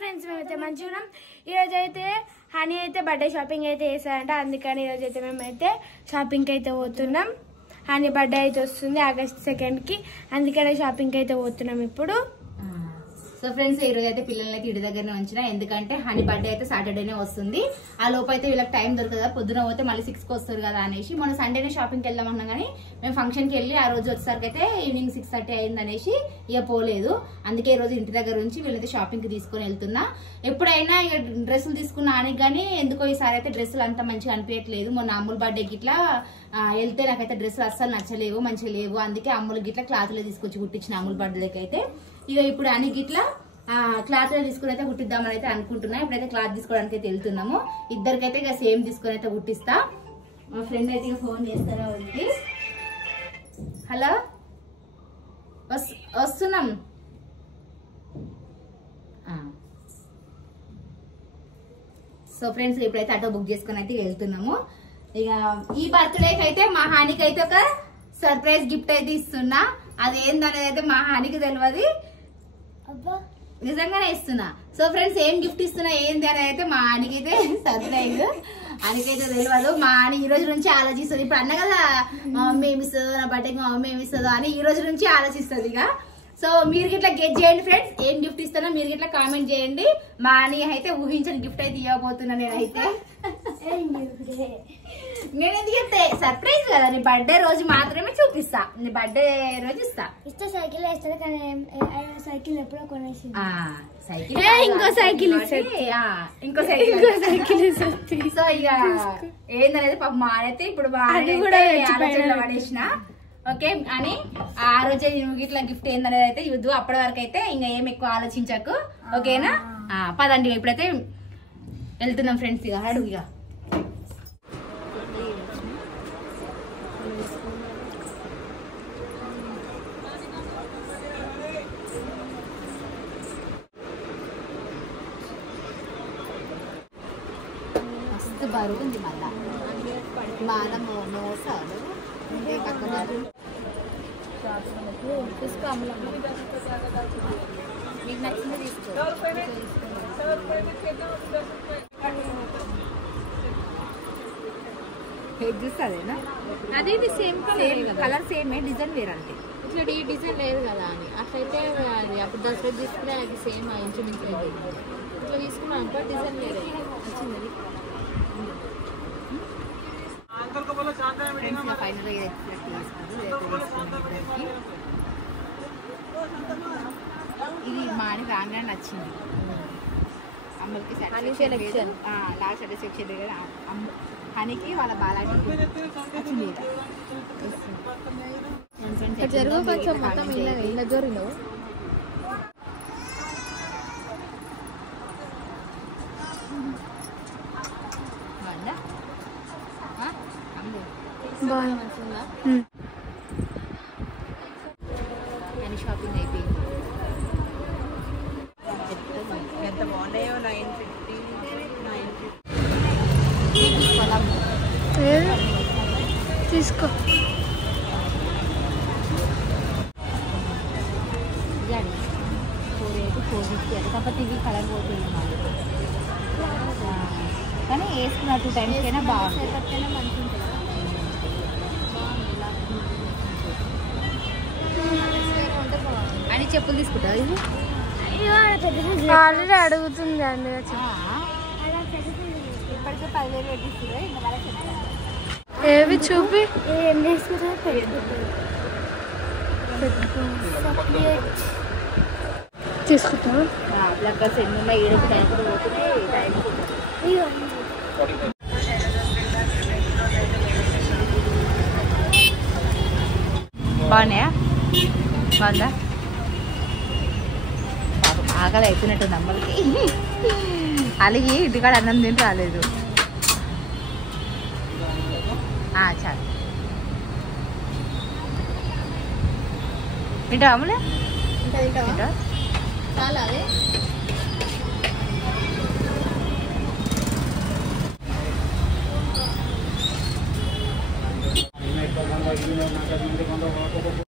Friends మేమైతే మంచిగా ఉన్నాం. ఈరోజు అయితే హనీ అయితే బర్త్డే షాపింగ్ అయితే చేశారంట, అందుకని ఈరోజు అయితే మేమైతే షాపింగ్కి అయితే పోతున్నాం. హనీ బర్త్డే అయితే వస్తుంది ఆగస్ట్ 2కి, అందుకనే షాపింగ్కి అయితే పోతున్నాం ఇప్పుడు. సో ఫ్రెండ్స్ ఈ రోజు అయితే పిల్లల్ని అయితే ఇంటి దగ్గరనే ఉంచిన, ఎందుకంటే హనీ బర్త్డే అయితే సాటర్డేనే వస్తుంది. ఆ లోపు అయితే వీళ్ళకి టైం దొరకదు కదా, పొద్దున పోతే మళ్ళీ 6కి వస్తారు కదా అనేసి మొన్న సండేనే షాపింగ్కి వెళ్దామన్నా కానీ మేము ఫంక్షన్కి వెళ్ళి ఆ రోజు వచ్చేసరికి అయితే ఈవినింగ్ 6:30 అయింది అనేసి ఇక పోలేదు. అందుకే ఈ రోజు ఇంటి దగ్గర నుంచి వీళ్ళైతే షాపింగ్కి తీసుకొని వెళ్తున్నా. ఎప్పుడైనా ఇక డ్రెస్సులు తీసుకున్నా అని కానీ ఎందుకో ఈసారి అయితే డ్రెస్సులు అంతా మంచిగా అనిపించట్లేదు. మొన్న అమ్ముల బర్త్డేకి ఇట్లా వెళ్తే నాకైతే డ్రెస్సులు అస్సలు నచ్చలేవు, మంచిగా లేవు. అందుకే అమ్ములకి ఇట్లా క్లాత్లో తీసుకొచ్చి కుట్టించిన అమ్ముల బర్త్డేకి అయితే. ఇక ఇప్పుడు అనికి ఇట్లా క్లాత్ తీసుకుని అయితే కుట్టిద్దామని అయితే అనుకుంటున్నా. ఇప్పుడైతే క్లాత్ తీసుకోవడానికి అయితే వెళ్తున్నాము. ఇద్దరికైతే ఇక సేమ్ తీసుకొని అయితే కుట్టిస్తా. మా ఫ్రెండ్ అయితే ఇక ఫోన్ చేస్తారా ఉంది. హలో, వస్తున్నాం. సో ఫ్రెండ్స్ ఇప్పుడైతే ఆటో బుక్ చేసుకుని అయితే వెళ్తున్నాము. ఇక ఈ బర్త్డేకి అయితే మా హానికి అయితే ఒక సర్ప్రైజ్ గిఫ్ట్ అయితే ఇస్తున్నా. అదేందనేది అయితే మా హానికి తెలియదు, నిజంగానే ఇస్తున్నా. సో ఫ్రెండ్స్ ఏం గిఫ్ట్ ఇస్తున్నా ఏంది అని అయితే మా ఆనికైతే సర్ప్రైజ్, ఆనికైతే తెలియదు. మా ఆని ఈ రోజు నుంచి ఆలోచిస్తుంది. ఇప్పుడు అన్న కదా మా మమ్మీ ఏమి ఇస్తుందో, నా బర్త్డేకి మా మమ్మీ ఏమి ఇస్తుందో అని ఈ రోజు నుంచి ఆలోచిస్తుంది ఇక. సో మీరు గిట్లా గెట్ చేయండి ఫ్రెండ్స్, ఏం గిఫ్ట్ ఇస్తానో మీరు గిట్లా కామెంట్ చేయండి. మా ఆని అయితే ఊహించని గిఫ్ట్ అయితే ఇవ్వబోతున్నా నేనైతే. నేను ఎందుకు చెప్తే సర్ప్రైజ్ కదా, నీ బర్త్డే రోజు మాత్రమే చూపిస్తా, నీ బర్త్డే రోజు ఇస్తా. సైకిల్ వేస్తారు కానీ సైకిల్ ఎప్పుడో కొనేసి ఇంకో సైకిల్ ఇంకో సైకిల్. సో ఇక ఏందనేది పాప మానైతే ఇప్పుడు ఆలోచనలో పడేసిన. ఓకే అని ఆ రోజే నువ్వు ఇట్లా గిఫ్ట్ ఏందనేది అయితే ఇవ్వద్దు. అప్పటి వరకు అయితే ఇంకా ఏం ఎక్కువ ఆలోచించకు, ఓకేనా? పదండి ఇప్పుడైతే వెళ్తున్నాం ఫ్రెండ్స్. ఇక అడుగు ఇక మస్తు బరువు ఉంది. మళ్ళా బాగా మోసాలు తీసుకో, మీకు నచ్చింది తీసుకో. చూస్తుందేనా అదే సేమ్ కలర్ సేమ్, డిజైన్ వేరే అంటే ఇట్లా ఈ డిజైన్ లేదు కదా అని అట్లయితే అది అప్పుడు దసరా తీసుకునే అది సేమ్ ఇంచుమించు ఇట్లా తీసుకున్నాం అనుకో డిజైన్ వేరే వచ్చింది. ఇది మాని రాగానే నచ్చింది అమ్మకి. సెలెక్షన్ లాస్ట్ సాటిస్ఫాక్షన్ దగ్గర హనీకి వాళ్ళ బాలాజీ నచ్చింది. జరుగు కొంచెం మొత్తం ఇలా జోరినావు. అని షాపింగ్ అయిపోయింది. ఎంత బాగున్నాయో 950 తీసుకో. ఇదండి 450 అది, కాకపోతే ఇవి కలర్ పోతుంది కానీ వేసుకున్న 2 టైమ్స్ కైనా బాగుంటుంది. మంచిగా ఉంటుంది. అని చెప్పులు తీసుకుంటారు. ఇది ఆల్రెడీ అడుగుతుంది అండి. ఇప్పటికే 10,000 పెట్టిస్తున్నారు. ఇంకా వాళ్ళ చెప్తారు ఏవి చూపి తీసుకుంటాం. ప్లగ్గర్స్ ఎన్ని ఉన్నాయి, 7 టైంకి పోతున్నాయి. బాగున్నాయా? బాగుందా? ఆకలి అవుతున్నట్టుంది అమ్మలకి. అలాగే ఇంటికాడ అన్నం తిని రాలేదు. చాలు తింటా అమ్మలే చాలా అదే